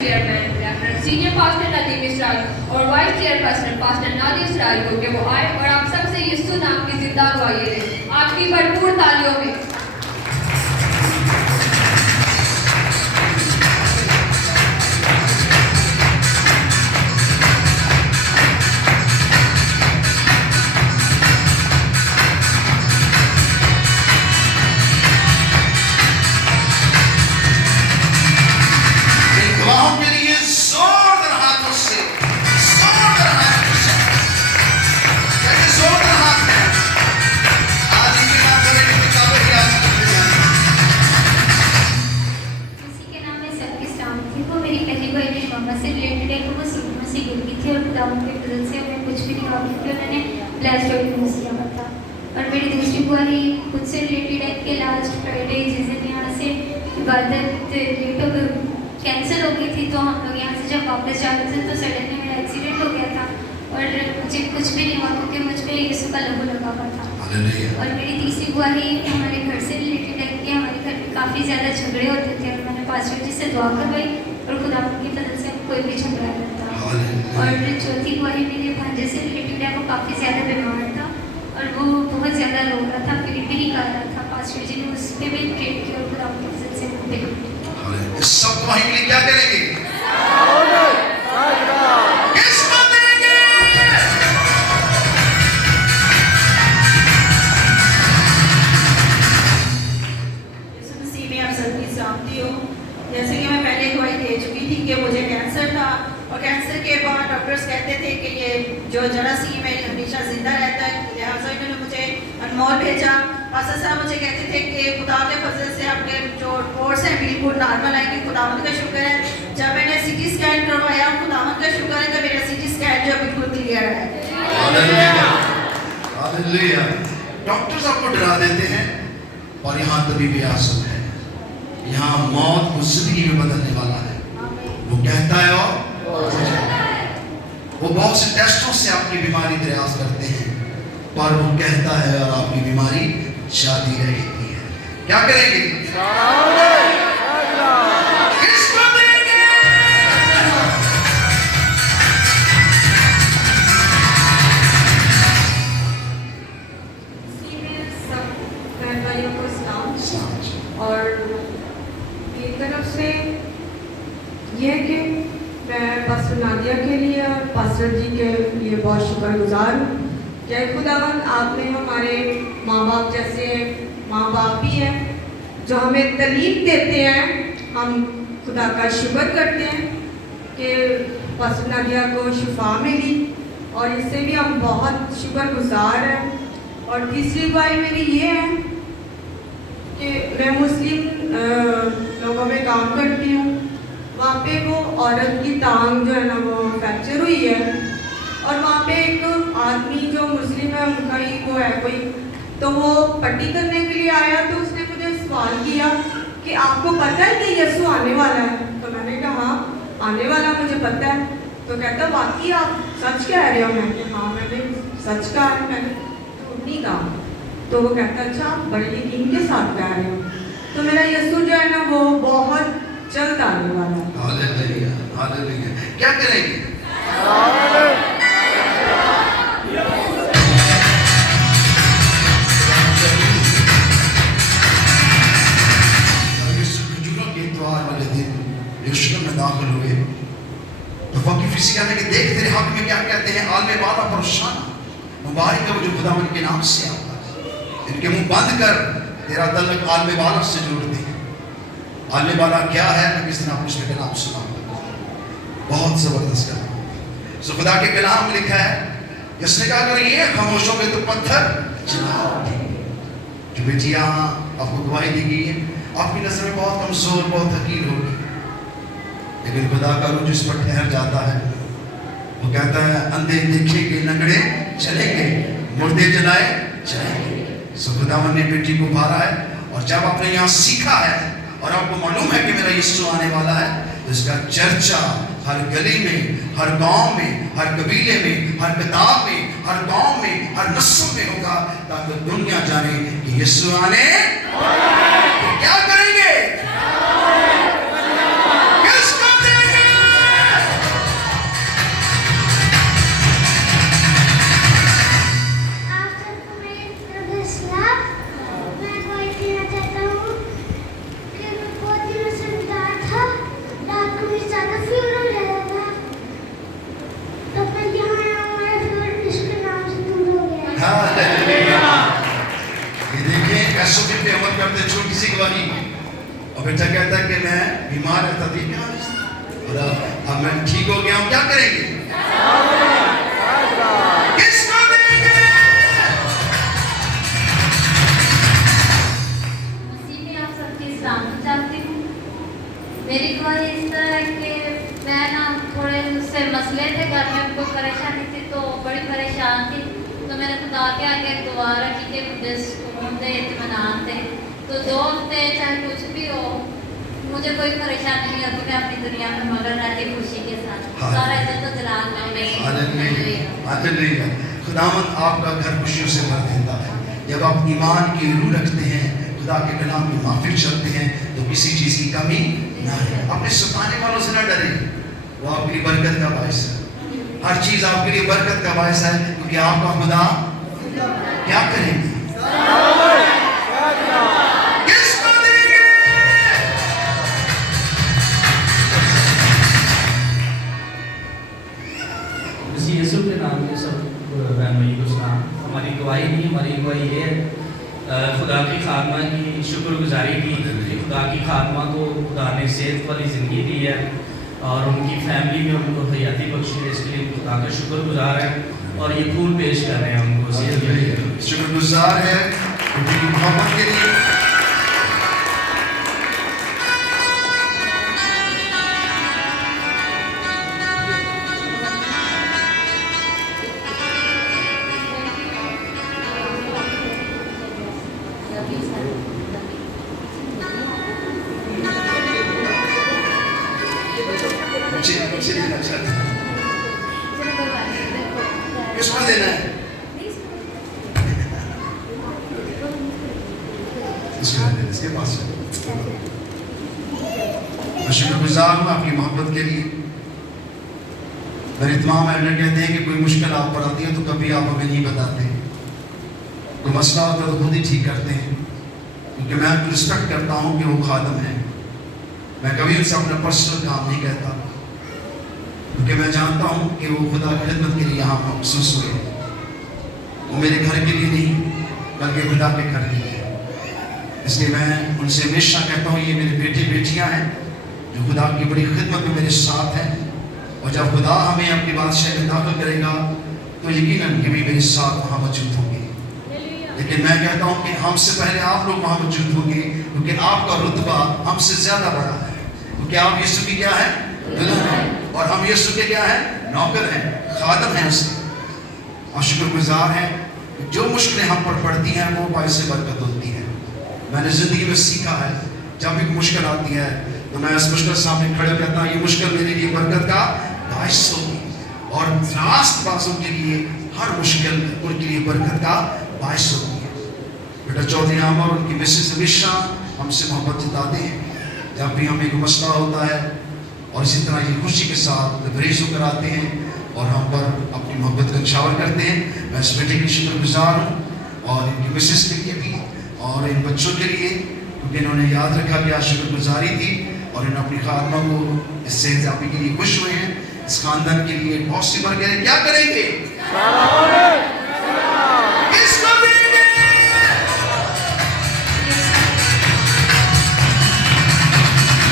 Chairman senior pastor Nadeem Israel और vice chairperson pastor Nadia Israel को कि वो आए और आप सबसे यीशु नाम की जिंदा गवाही दें आपकी भरपूर तालियों में। और मेरी दूसरी गवाही खुद से रिलेटेड है कि लास्ट फ्राइडे जिस दिन यहाँ से इबादत लेट हो कैंसिल हो गई थी, तो हम लोग यहाँ से जब वापस जा रहे थे तो सडनली मेरा एक्सीडेंट हो गया था और मुझे कुछ भी नहीं हुआ क्योंकि मुझ पर यीशु का लहू लगा हुआ था। और मेरी तीसरी गवाही हमारे घर से रिलेटेड है कि हमारे घर में काफ़ी ज़्यादा झगड़े होते थे और मैंने पास्टर जी से दुआ करवाई और खुदा की मदद से कोई भी झगड़ा नहीं था। और चौथी गवाही मेरे भांजे से रिलेटेड है, वो काफ़ी ज़्यादा बीमार था और वो बहुत ज़्यादा रो रहा था, फिर भी नहीं कर रहा था। पास्टर जी ने उस पर भी ट्रीट किया और खुदा की मदद से इस सब गवाही के लिए क्या करेंगे? जैसे कि मैं पहले गवाही दे चुकी थी कि मुझे कैंसर था और कैंसर के बाद डॉक्टर्स कहते थे कि ये जो जरासीम है हमेशा जिंदा रहता है, लिहाजा इन्होंने मुझे अनमोल भेजा। पास्टर साहब मुझे कहते थे कि खुदा के फजल से आपके जो रिपोर्ट्स हैं बिल्कुल नॉर्मल आएंगे, खुदावंद का शुक्र है। जब मैंने सिटी स्कैन करवाया, खुदावंद का शुक्र है कि मेरा सिटी स्कैन जो बिल्कुल क्लियर है। हालेलुया। डॉक्टर्स आपको डरा देते हैं और यहाँ तभी भी आसन है, यहाँ मौत को जिंदगी में बदलने वाला है। वो कहता है और वो बहुत से टेस्टों से आपकी बीमारी प्रयास करते हैं, पर वो कहता है और आपकी बीमारी शादी रहती है। क्या करेंगे? किसको देंगे? सब भाइयों को सलाम। और मेरी तरफ से ये है कि मैं पास्टर नादिया के लिए और पास्टर जी के लिए बहुत शुक्रगुजार हूँ। जय खुदावंद, आपने हमारे माँ बाप जैसे माँ बाप भी हैं जो हमें तालीम देते हैं। हम खुदा का शुक्र करते हैं कि पास्टर नादिया को शिफा मिली और इससे भी हम बहुत शुक्रगुजार हैं। और तीसरी गवाही मेरी ये है कि मैं मुस्लिम लोगों में काम करती हूँ। वहाँ पे वो औरत की टांग जो है ना वो फ्रैक्चर हुई है और वहाँ पे एक आदमी जो मुस्लिम है उनका ही वो है कोई, तो वो पट्टी करने के लिए आया। तो उसने मुझे सवाल किया कि आपको पता है कि यीशु आने वाला है? तो मैंने कहा हाँ आने वाला मुझे पता है। तो कहता वाकई आप सच कह रहे हो? मैंने हाँ मैंने सच कहा है, मैंने झूठ नहीं कहा। तो वो कहता अच्छा आप बड़े यकीन के साथ कह रहे हो। तो मेरा यीशु जो है ना वो बहुत जल्द आने वाला है। Hallelujah, hallelujah. क्या करेंगे? में दाखिल हुए तो वकीफ इसी कहने के देख तेरे हक में क्या कहते हैं, आलमे वाला परेशान मुबारक है वो जो खुदावंद के नाम से आता है। इनके मुंह बंद कर, तेरा तल्लुक आलमे वाला से जोड़ दे। आलमे वाला क्या है? मैं किस दिन आपको उसके कलाम सुनाऊंगा, बहुत जबरदस्त कलाम। सो खुदा के कलाम में लिखा है, इसने कहा अगर ये खामोश हो गए तो पत्थर जलाओ। जो बेटियां आपको गवाही दी गई है, आपकी नजर में बहुत कमजोर बहुत हकीर होगी, लेकिन खुदा का रूह जिस पर ठहर जाता है वो कहता है अंधे देखेंगे, लंगड़े चलेंगे, मुर्दे जलाए जाएंगे। सो खुदावन ने बेटी को उभारा है और जब आपने यहाँ सीखा है और आपको मालूम है कि मेरा यीशु आने वाला है, तो इसका चर्चा हर गली में, हर गांव में, हर कबीले में, हर किताब में, हर गांव में, हर नस्ल में होगा, ताकि दुनिया जाने कि यीशु आने। तो क्या करेंगे? किसको देंगे? मैं ठीक हो गया हूँ, क्या करेंगे? किसको देंगे? मसीह में आप सबकी सलामत चाहती हूँ। मेरी गवाही इस तरह है कि मैं ना थोड़े उससे मसले थे घर में, कोई परेशानी थी तो बड़ी परेशान थी, तो मैंने खुदा के आगे दुआ रखी कि मुझे सुकून दे, इत्मीनान दे। तो 2 हफ्ते चाहे कुछ भी हो, मुझे कोई परेशानी नहीं होती, मैं अपनी दुनिया में मगन रहती खुशी के साथ। सारा इज्जत तो जलाल में हालेलुया। खुदावंद आपका घर खुशियों से भर देता है। जब आप ईमान की रूह रखते हैं, खुदा के कलाम की माफिक चलते हैं, तो किसी चीज की कमी ना है। अपने सताने वालों से ना डरे, वो आपके लिए बरकत का बायस है। हर चीज आपके लिए बरकत का बायस है, क्योंकि आपका खुदा क्या करेंगे? किसको देंगे? मसीह यीशु के नाम में सब बहनों को सलाम। हमारी गवाही नहीं, हमारी गवाही ये है खुदा की खात्मा की शुक्रगुजारी की। खुदा की खात्मा को खुदा ने सेहत वाली ज़िंदगी दी है और उनकी फैमिली में उनको हयाती बख्शी है, इसके लिए खुदा का शुक्रगुजार है और ये फूल पेश कर रहे हैं उनको सेहत के लिए। शुक्रगुजार है उनकी मोहब्बत के लिए। मुझे देना चाहता हूँ। किसको देना है? इसके पास मैं शुक्रगुजार हूँ आपकी मोहब्बत के लिए। मेरे तमाम एल्डर कहते हैं कि कोई मुश्किल आप पर आती है तो कभी आप हमें नहीं बताते, कोई मसला होता है तो खुद ही ठीक करते हैं, क्योंकि मैं उनको रिस्पेक्ट करता हूँ कि वो खादम है। मैं कभी उनसे अपना पर्सनल काम नहीं कहता, क्योंकि मैं जानता हूँ कि वो खुदा की खिदमत के लिए यहाँ महसूस हुए। वो मेरे घर के लिए नहीं बल्कि खुदा के घर के लिए। इसलिए मैं उनसे हमेशा कहता हूँ ये मेरे बेटे बेटियाँ हैं जो खुदा की बड़ी खिदमत में मेरे साथ हैं, और जब खुदा हमें अपनी बादशाह में दाखिल करेगा तो यकीनन कि भी मेरे साथ वहाँ मौजूद होंगे। लेकिन मैं कहता हूँ कि हमसे पहले आप लोग वहाँ मौजूद होंगे, क्योंकि आपका रुतबा हमसे ज़्यादा बड़ा है, क्योंकि आप यीशु की क्या है? दुल्हन है, और हम यीशु के क्या है? नौकर हैं, खादम हैं उसके। और शुक्रगुजार हैं जो मुश्किलें हम पर पड़ती हैं वो बायस बरकत होती है। मैंने ज़िंदगी में सीखा है जब भी मुश्किल आती है तो मैं इस मुश्किल सामने खड़े कहता हूँ ये मुश्किल मेरे लिए बरकत का बायस होगी, और रास्तबाजों के लिए हर मुश्किल उनके लिए बरकत का बायस होती है। बेटा चौधरी आमर उनकी मिसेस हमेशा हमसे मोहब्बत जताते हैं जब भी हमें कोई मसला होता है, और इसी तरह ये खुशी के साथ तबरीज़ होकर आते हैं और हम पर अपनी मोहब्बत का निछावर करते हैं। मैं इस बेटे की शुक्रगुजार हूँ और इनकी मिसेस के लिए भी और इन बच्चों के लिए, क्योंकि इन्होंने याद रखा कि आज शुक्रगुजारी थी और इन्होंने अपनी खात्मा को इससे जापी के लिए खुश हुए हैं। इस खानदान के लिए बहुत सी बरकत क्या करेंगे?